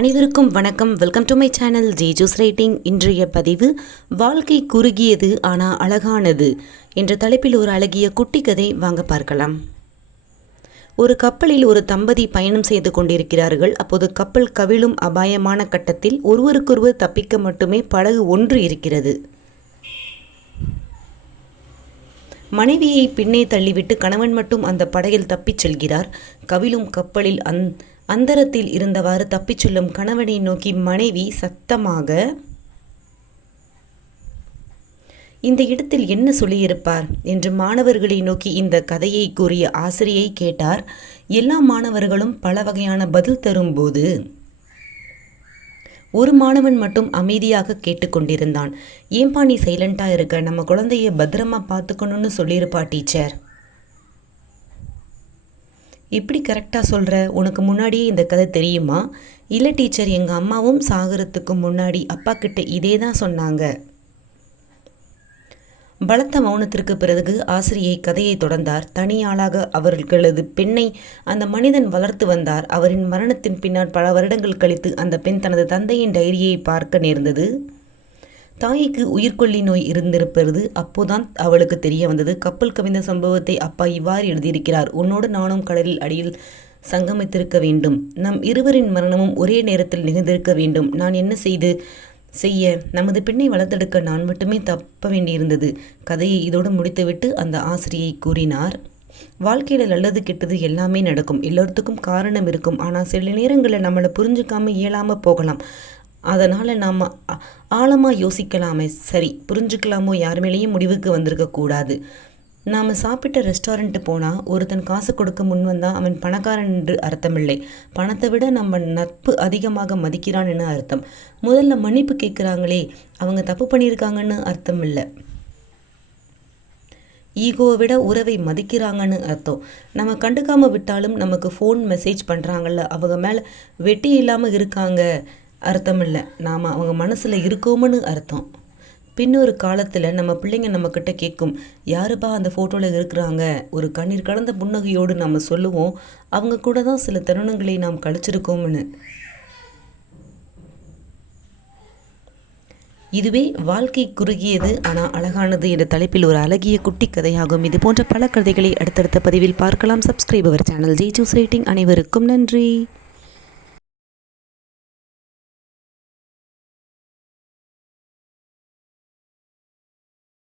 அனைவருக்கும் வணக்கம். Welcome to my channel juice writing. இன்றைய பதிவு வாழ்க்கை குறுகியது ஆனால் அழகானது என்ற தலைப்பில் ஒரு அழகிய குட்டி கதை வாங்க பார்க்கலாம். ஒரு கப்பலில் ஒரு தம்பதி பயணம் செய்து கொண்டிருக்கிறார்கள். அப்போது கப்பல் கவிழும் அபாயமான கட்டத்தில் ஒருவருக்கொருவர் தப்பிக்க மட்டுமே படகு ஒன்று இருக்கிறது. மனைவியை பின்னே தள்ளிவிட்டு கணவன் மட்டும் அந்த படகில் தப்பிச் செல்கிறார். கவிழும் கப்பலில் அந்தரத்தில் இருந்தவாறு தப்பிச் செல்லும் கணவனை நோக்கி மனைவி சத்தமாக, இந்த இடத்தில் என்ன சொல்லியிருப்பார் என்று மாணவர்களை நோக்கி இந்த கதையை கூறிய ஆசிரியை கேட்டார். எல்லா மாணவர்களும் பல வகையான பதில் தரும்போது ஒரு மாணவன் மட்டும் அமைதியாக கேட்டுக்கொண்டிருந்தான். ஏன்பா நீ சைலண்டாக இருக்க? நம்ம குழந்தைய பத்திரமா பார்த்துக்கணும்னு சொல்லியிருப்பா டீச்சர். இப்படி கரெக்டாக சொல்கிற? உனக்கு முன்னாடியே இந்த கதை தெரியுமா? இல்லை டீச்சர், எங்கள் அம்மாவும் சாகரத்துக்கு முன்னாடி அப்பா கிட்ட இதே தான் சொன்னாங்க. பலத்த மௌனத்திற்கு பிறகு ஆசிரியை கதையை தொடர்ந்தார். தனியாளாக அவர்களது பெண்ணை அந்த மனிதன் வளர்த்து வந்தார். அவரின் மரணத்தின் பின்னால் பல வருடங்கள் கழித்து அந்த பெண் தனது தந்தையின் டைரியை பார்க்க நேர்ந்தது. தாய்க்கு உயிர்கொல்லி நோய் இருந்திருப்பது அப்போதான் அவளுக்கு தெரிய வந்தது. கப்பல் கவிழ்ந்த சம்பவத்தை அப்பா இவ்வாறு எழுதியிருக்கிறார்: உன்னோடு நானும் கடலில் அடியில் சங்கமித்திருக்க வேண்டும். நம் இருவரின் மரணமும் ஒரே நேரத்தில் நிகழ்ந்திருக்க வேண்டும். நான் என்ன செய்ய நமது பெண்ணை வளர்த்தெடுக்க நான் மட்டுமே தப்ப வேண்டியிருந்தது. கதையை இதோடு முடித்துவிட்டு அந்த ஆசிரியை கூறினார்: வாழ்க்கையில் நல்லது கெட்டது எல்லாமே நடக்கும். எல்லோருத்துக்கும் காரணம் இருக்கும். ஆனால் சில நேரங்களில் நம்மளை புரிஞ்சுக்காமல் இயலாமல் போகலாம். அதனால் நாம் ஆழமாக யோசிக்கலாமே, சரி புரிஞ்சுக்கலாமோ, யார் மேலேயும் முடிவுக்கு வந்திருக்கக்கூடாது. நாம் சாப்பிட்ட ரெஸ்டாரண்ட்டு போனால் ஒருத்தன் காசு கொடுக்க முன் வந்தால் அவன் பணக்காரன் என்று அர்த்தமில்லை. பணத்தை விட நம்ம நட்பு அதிகமாக மதிக்கிறான்னு அர்த்தம். முதல்ல மன்னிப்பு கேட்குறாங்களே, அவங்க தப்பு பண்ணியிருக்காங்கன்னு அர்த்தம் இல்லை. ஈகோவை விட உறவை மதிக்கிறாங்கன்னு அர்த்தம். நம்ம கண்டுக்காமல் விட்டாலும் நமக்கு ஃபோன் மெசேஜ் பண்ணுறாங்கல்ல, அவங்க மேலே வெட்டி இல்லாமல் இருக்காங்க அர்த்தம் இல்லை. நாம் அவங்க மனசில் இருக்கோம்னு அர்த்தம். பின்னொரு காலத்தில் நம்ம பிள்ளைங்க நம்மக்கிட்ட கேட்கும், யாருப்பா அந்த ஃபோட்டோவில் இருக்கிறாங்க? ஒரு கண்ணீர் கலந்த புன்னகையோடு நம்ம சொல்லுவோம், அவங்க கூட தான் சில தருணங்களை நாம் கழிச்சிருக்கோம்னு. இதுவே வாழ்க்கை குறுகியது ஆனால் அழகானது என்ற தலைப்பில் ஒரு அழகிய குட்டி கதையாகும். இது போன்ற பல கதைகளை அடுத்தடுத்த பதிவில் பார்க்கலாம். Subscribe our channel juice writing. அனைவருக்கும் நன்றி.